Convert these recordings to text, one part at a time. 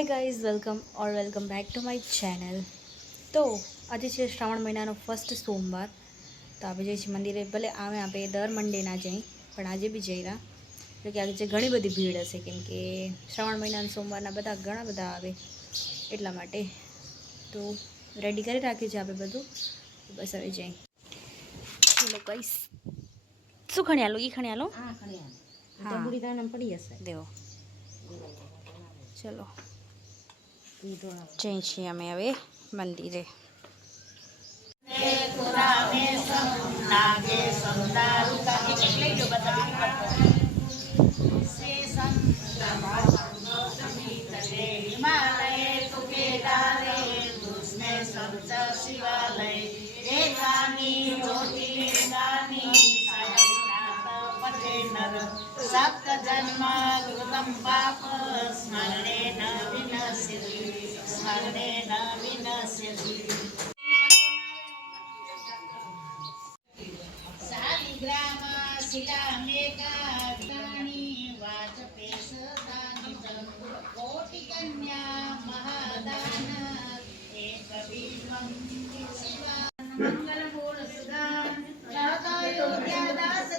Hi guys welcome back to my channel. तो आज है श्रावण महीना फर्स्ट सोमवार। तो आप जाइए मंदिरे, भले आवे आप दर मंडे ना जाई पण आज भी जई रहा, जो कि आज घणी बधी भीड़ हशे केम के श्रावण महीना सोमवार बधा घणा बधा आवे एटला माटे। तो रेडी करी राख्युं छे आपणे बधुं, तो बस हवे जई। चलो गाइस, शुं खणी आलो? ई खणी आलो? हां खणी आलो। डबडी दाना पड़ी हशे देव। चलो जई छे अमे हवे मंदिरे। सप्त जन्माकृतं पाप स्मरणेन विनश्यति, स्मरणेन विनश्यति। शालिग्राम शिलामेका विदानि वाजपेशदानितं कोटिकन्या महादान एकविधं शिवा मंगलमूलसुधा राधायोग्यदास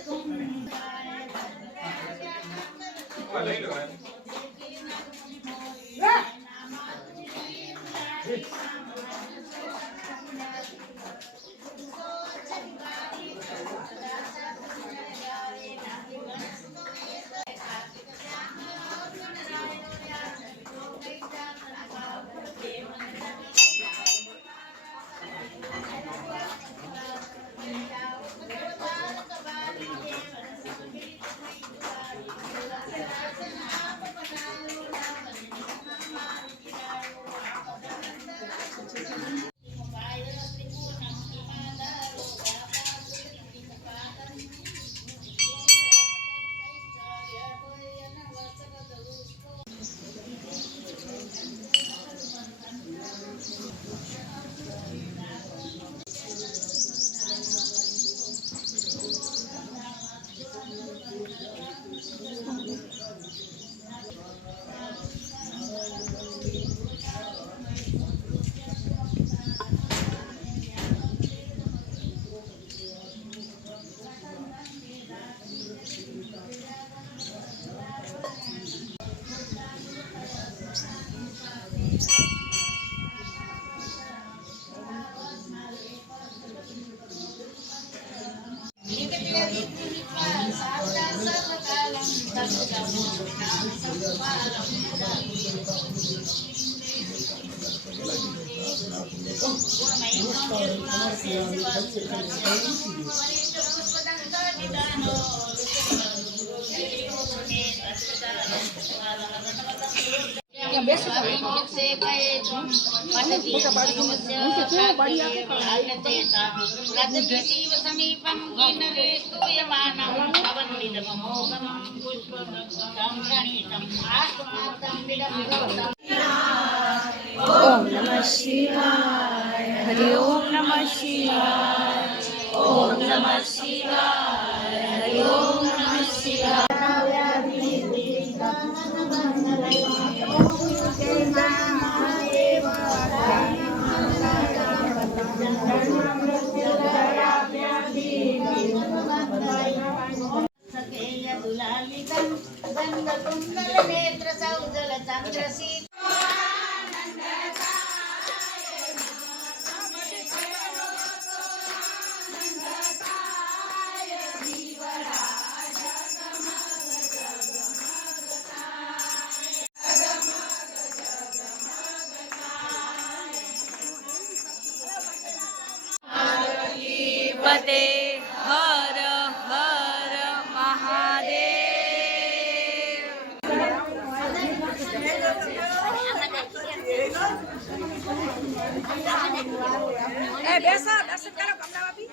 ओम नमः शिवाय। हरि ओम नमः शिवाय। ओम नमः शिवाय। हरि ओम नमः शिवाय। पते हर हर महादेव। બેસો દર્શન કરો કમલા બાપી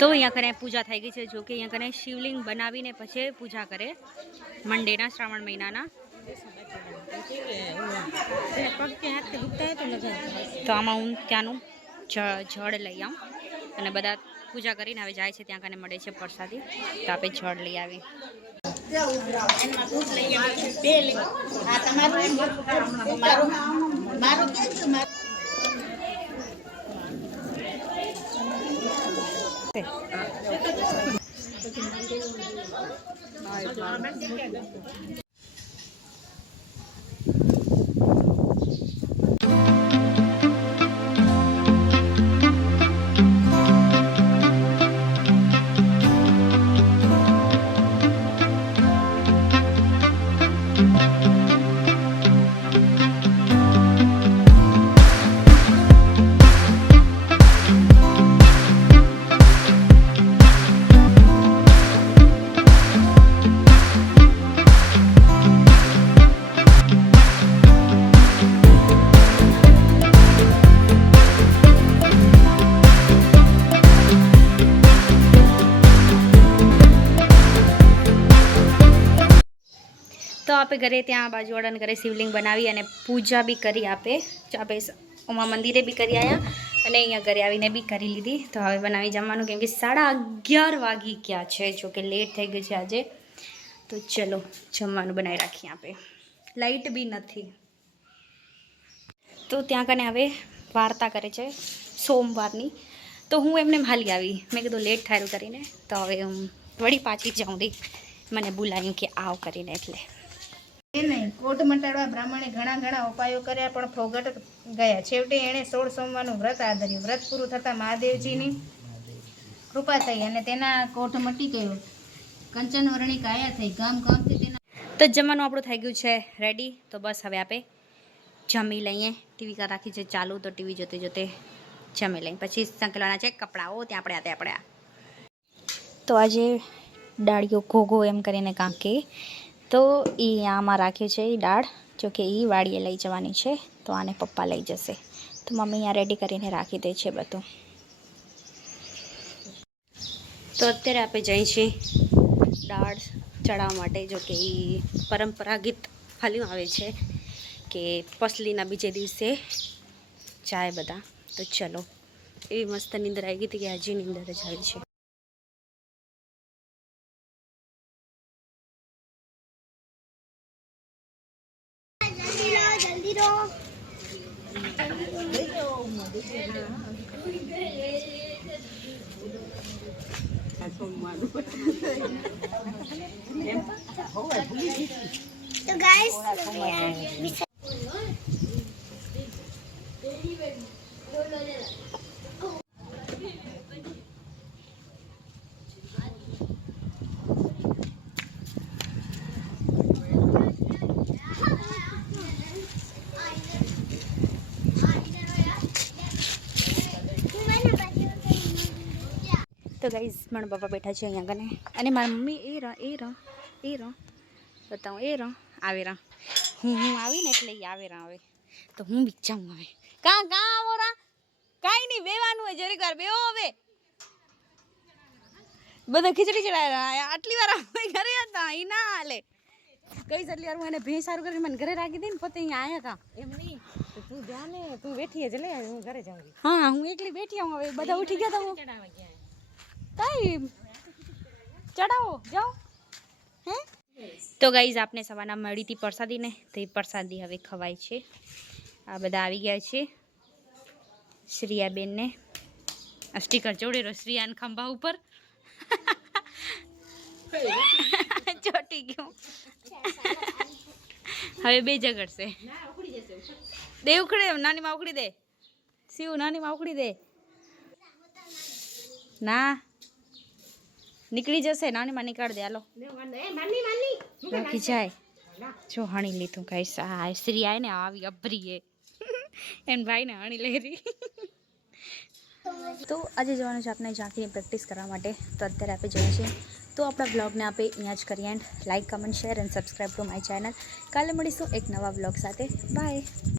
तो अँ कने पूजा थी गई है, जो कि अँ कने शिवलिंग बनावीने पछी पूजा करे मंडेना श्रावण महीना। तो आम हूँ त्यानु जड़ लई आऊँ अने बधा પૂજા કરીને હવે જાય છે ત્યાં કને મળે છે પ્રસાદી. તો આપણે જળ લઈ આવી. તો આપણે ઘરે ત્યાં બાજુવાળાને ઘરે શિવલિંગ બનાવી અને પૂજા બી કરી આપણે ઉમા મંદિરે બી કરી આવ્યા અને અહીંયા ઘરે આવીને બી કરી લીધી. તો હવે બનાવી જમવાનું કેમ કે 11:30 વાગી ગયા છે, જો કે લેટ થઈ ગયું છે આજે. તો ચલો જમવાનું બનાવી રાખીએ. આપણે લાઇટ બી નથી. તો ત્યાં કને હવે વાર્તા કરે છે સોમવારની. તો હું એમને હાલી આવી. મેં કીધું લેટ થાયું કરીને, તો હવે હું વળી પાછી જાઉં દી. મને બોલાવ્યું કે આવ કરીને, એટલે એ નહીં, કોઢ મટાડવા બ્રાહ્મણે ઘણા ઉપાયો કર્યા પણ ફોગટ ગયા. છેવટે એણે 16 સોમવારનું વ્રત આદર્યું. વ્રત પૂરું થતાં મહાદેવજીની કૃપા થઈ અને તેના કોઢ મટી ગયો. કંચન વર્ણી કાયા થઈ. ગામથી તેના તો જમવાનું આપણું થઈ ગયું છે રેડી. તો બસ હવે આપણે જમી લઈએ. ટીવી રાખી છે ચાલુ, તો ટીવી જોતે જોતે જમી લઈએ. પછી સંકલવાના છે કપડાઓ. ત્યાં આપણે તો આજે ડાળીઓ ઘોઘો એમ કરીને કાંકે, તો એ આમાં રાખ્યું છે એ દાળ. જો કે એ વાડીએ લઈ જવાની છે, તો આને પપ્પા લઈ જશે. તો મમ્મી અહીંયા રેડી કરીને રાખી દે છે બધું. તો અત્યારે આપણે જઈએ છીએ દાળ ચડાવવા માટે. જો કે એ પરંપરાગત ફાલ્યું આવે છે કે પસલીના બીજે દિવસે જાય બધા. તો ચલો, એવી મસ્ત નીંદર આવી ગઈ હતી કે હજી નીંદર જ આવી છે. तो गाइस તો ગાઈઝ મારા પપ્પા બેઠા છે અહીંયા કને, અને મારી મમ્મી એ ર બતાવું એ ર આવે રા. હું આવીને એટલે એ આવે રા. હવે તો હું બી જાઉં. હવે કાં આવો રા, કાંઈ નહીં, બેવાનું હોય જરીક વાર બેવો. હવે બધા ખીચડી ચડાવ્યા. આટલી વાર અમે ઘરે હતા, એ ના હાલે. કઈ એટલી વાર હું એને ભેં સારું કરીને મને ઘરે રાખી દઈને પોતે અહીંયા આવ્યા હતા. એમ નહીં, તું જા ને, તું બેઠી જ લે, હું ઘરે જાઉં. હા, હું એકલી બેઠી આવું. હવે બધા ઉઠી ગયા હતા. ચડાવવા ગયા. કઈ ચડાવો જાઓ. હે તો ગાઈઝ આપને સવારના મળી હતી પ્રસાદીને, તો એ પ્રસાદી હવે ખવાય છે. આ બધા આવી ગયા છે. શ્રીયાબેનને આ સ્ટીકર જોડેલો શ્રીયાન ખંભા ઉપર ચોટી ગયું. હવે બે ઝઘડશે. દે ઉખડે, નાની માં ઉખડી દે. શિવ નાની માં ઉખડી દે. ના નીકળી જશે, નાની માં નીકાળ દે. હાલો બાકી જાય. જો હણી લીધું કઈ. શ્રી આય ને આવી અભરી એમ ભાઈ ને હણી લેરી. તો આજે જવાનું છે આપણે ઝાંખીની પ્રેક્ટિસ કરવા માટે. તો અત્યારે આપણે જઈએ છીએ. તો આપણા બ્લોગને આપણે અહીંયા જ કરીએ. And like, comment, share and subscribe to my channel. કાલે મળીશું એક નવા બ્લોગ સાથે. બાય.